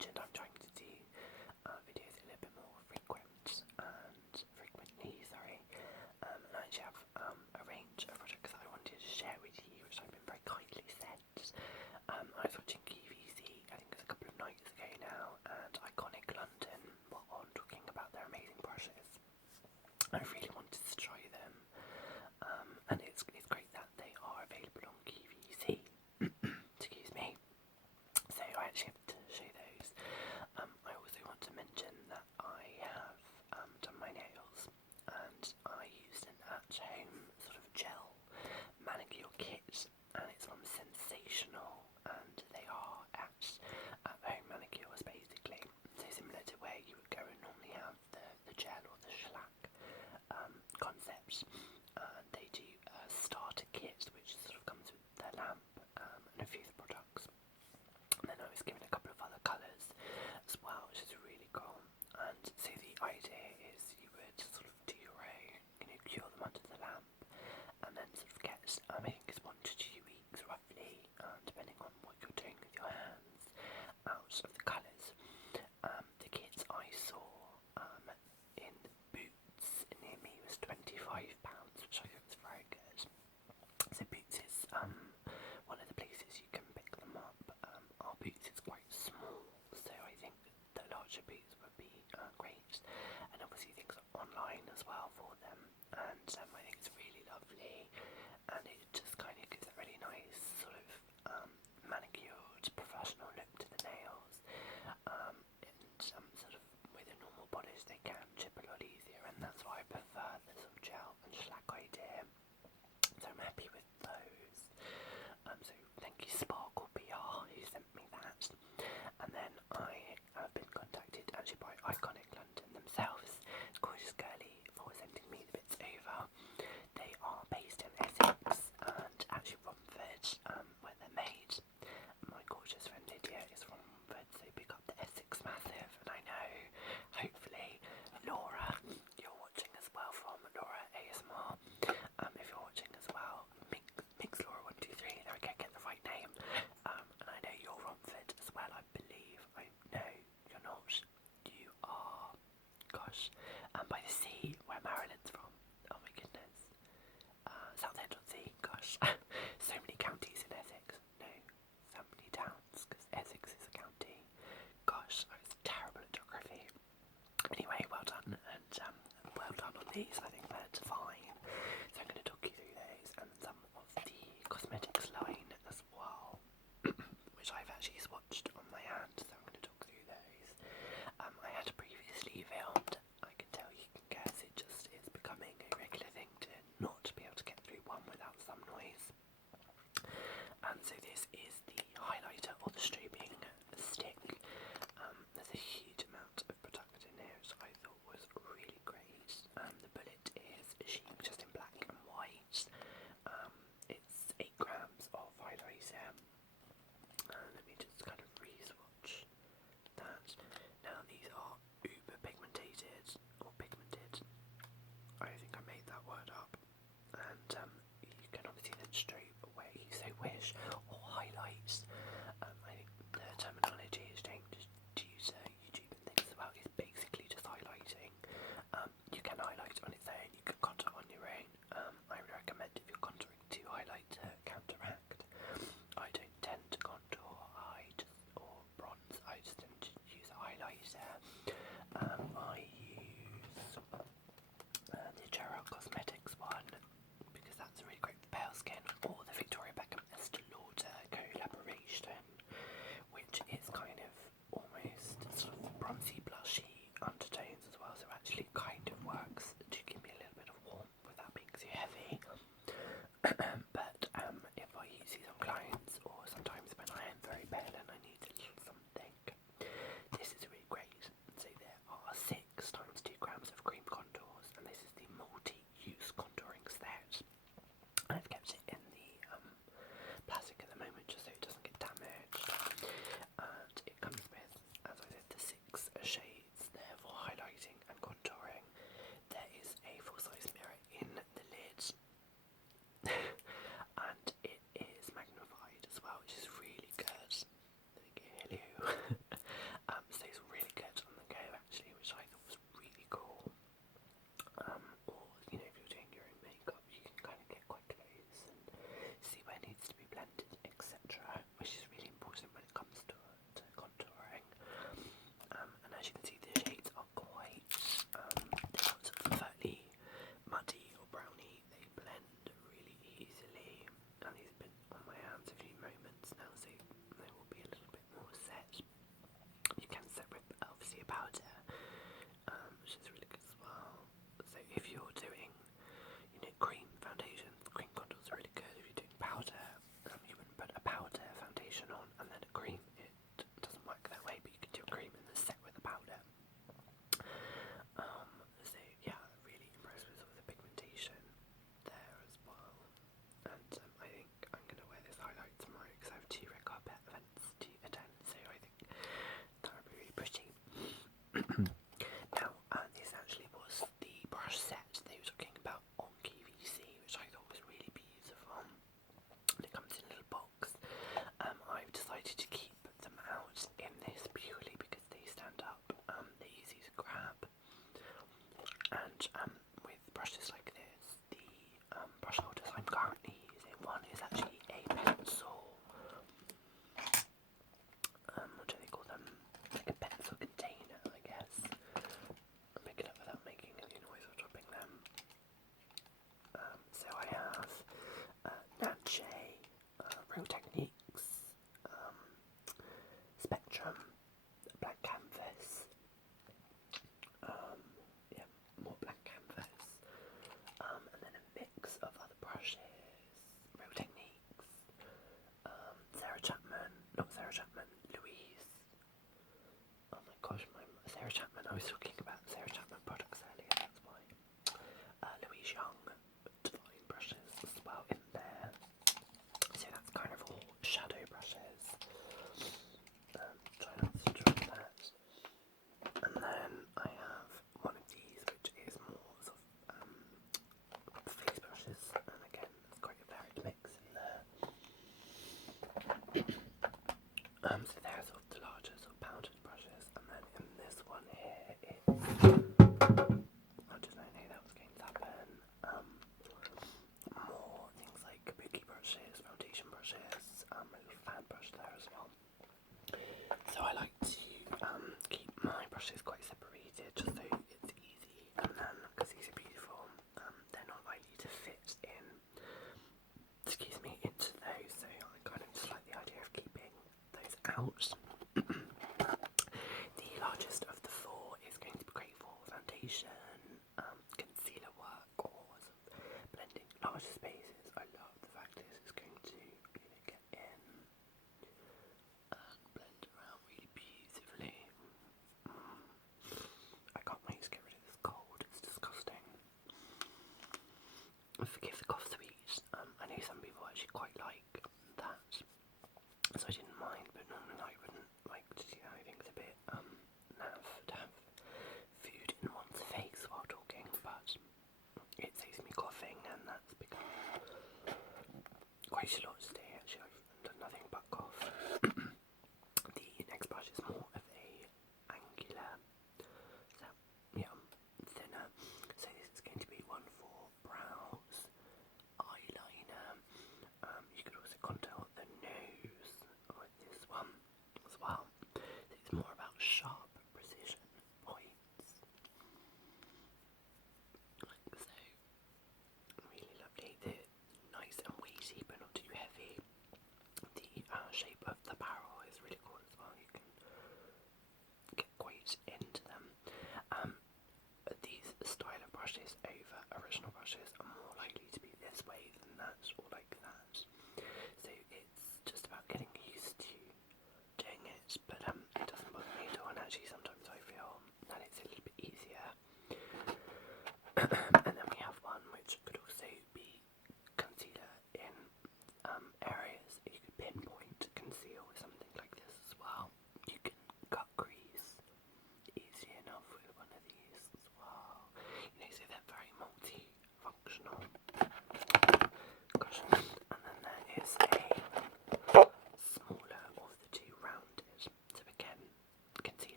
mentioned, I'm trying to do videos a little bit more frequently, and I actually have a range of projects that I wanted to share with you, which I've been very kindly sent. I was watching QVC, I think it was a couple of nights ago now, and Iconic London were on talking about their amazing brushes. I really wanted to try them, and it's great that they are available on QVC. Excuse me. So I actually have to show those. I also want to mention that I have done my nails, and I used an at-home sort of gel manicure kit, and it's from Sensational, and they are at-home manicures basically. So similar to where you would go and normally have the gel or the shellac concepts. They do a starter kit, which sort of comes with their lamp and a few of the products. And then I was given a couple of other colours as well, which is really cool. And so the idea is you would sort of do your own, cure them under the lamp, and then sort of get, I think it's 1 to 2 weeks roughly, depending on what you're doing with your hands, out of the colours. The kits I saw in the Boots near me was £25, which I think was very good. So Boots is one of the places you can pick them up. Our Boots is quite small, so I think the larger Boots would be great, and obviously things are online as well for them, and I think it's really lovely, and it just kind of gives a really nice sort of manicured professional look to the nails, and sort of with a normal polish they can chip a lot easier, and that's why I prefer the sort of gel and shellac idea. So I'm happy with those. So thank you Sparkle PR who sent me that. And then I have been contacted actually by Iconic London themselves, Gorgeous Girly, for sending me the bits over. They are based in Essex and actually Romford, where they're made. My gorgeous friend Lydia is from Romford, so pick up the Essex Massive. And I know, hopefully, Laura, you're watching as well from Laura ASMR. If you're watching as well, Mix Laura 123, there I go, get the right name. And I know you're Romford as well, I believe. No, you're not. You are, gosh, by the sea, where Marilyn's from. Oh my goodness. Southend-on-Sea, gosh. So many counties in Essex. No, so many towns, because Essex is a county. Gosh, I was terrible at geography. Anyway, well done, and well done on these. I think they're fine. So I'm going to talk you through those and some of the cosmetics line as well, which I've actually swatched on my hand, so I'm going to talk through those. I had previously filmed, I can tell you can guess, it just is becoming a regular thing to not be able to get through one without some noise. I was talking about Sarah Chapman products earlier, that's why. Louise Young Divine brushes as well in there. So that's kind of all shadow brushes. Try not to drop that. And then I have one of these, which is more sort of face brushes, and again, there's quite a varied mix in there. So they're sort of the larger sort of powdered brushes, and then in this one here, it's I don't know, maybe that was going to happen. More things like kabuki brushes, foundation brushes, a little fan brush there as well. So I like to keep my brushes quite separated, just so it's easy, and then because these are beautiful, they're not likely to fit in, into those. So I kind of just like the idea of keeping those out. The largest of the four is going to be great for foundation, concealer work, or sort of blending larger spaces. I love the fact that this is going to get in and blend around really beautifully. I can't wait to get rid of this cold, it's disgusting. Forgive the cough sweet. I know some people actually quite like that, so I didn't mind, but normally I wouldn't like to do that. I think it's a bit naff to have food in one's face while talking, but it saves me coughing, and that's become quite a lot today. Actually, I've done nothing but cough. The next brush is more of a angular, so yeah, thinner. So this is going to be one for brows, eyeliner. You could also contour the nose with this one as well. So it's more about sharp precision points, like so. Really lovely. They're nice and weighty, but not too heavy. The shape of the barrel is really cool as well. You can get quite into them. These style of brushes over original brushes are more likely to be this way than that, or like that. So it's just about getting used to doing it, but it doesn't bother me at all, and actually sometimes I feel that it's a little bit easier. And then we have one which could also be concealer in areas you could pinpoint conceal with something like this as well. You can cut crease easy enough with one of these as well. So they're very multi-functional.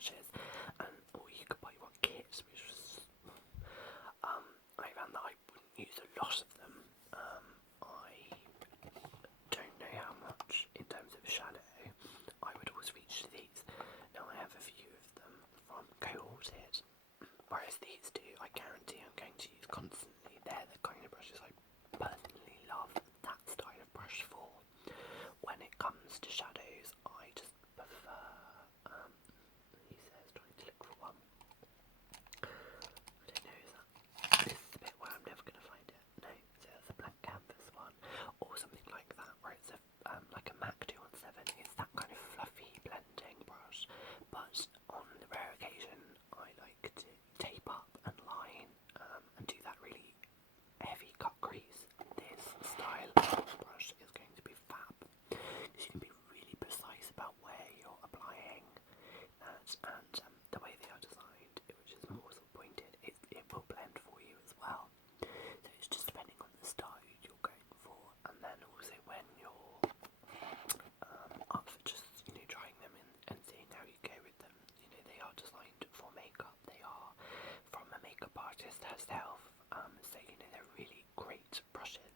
brushes, or you could buy one kit, which was I found that I wouldn't use a lot of them. I don't know how much in terms of shadow I would always reach to these. Now I have a few of them from Cohorted, whereas these two I guarantee I'm going to use constantly. They're the kind of brushes I personally love that style of brush for. When it comes to shadows, I just prefer, he says, trying to look for one. I don't know, this is the bit where I'm never going to find it. No, so that's a black canvas one, or something like that, where it's like a MAC 217. It's that kind of fluffy blending brush, but on the rare occasion I like to tape up and line and do that really heavy cut crease. This style of brush is going to be fab, because you can be really precise about where you're applying that, and the way they are designed, which is more sort of pointed, it will blend for you as well. So it's just depending on the style you're going for, and then also when you're up for just trying them and seeing how you go with them. They are designed for makeup. They are from a makeup artist herself, so they're really great brushes.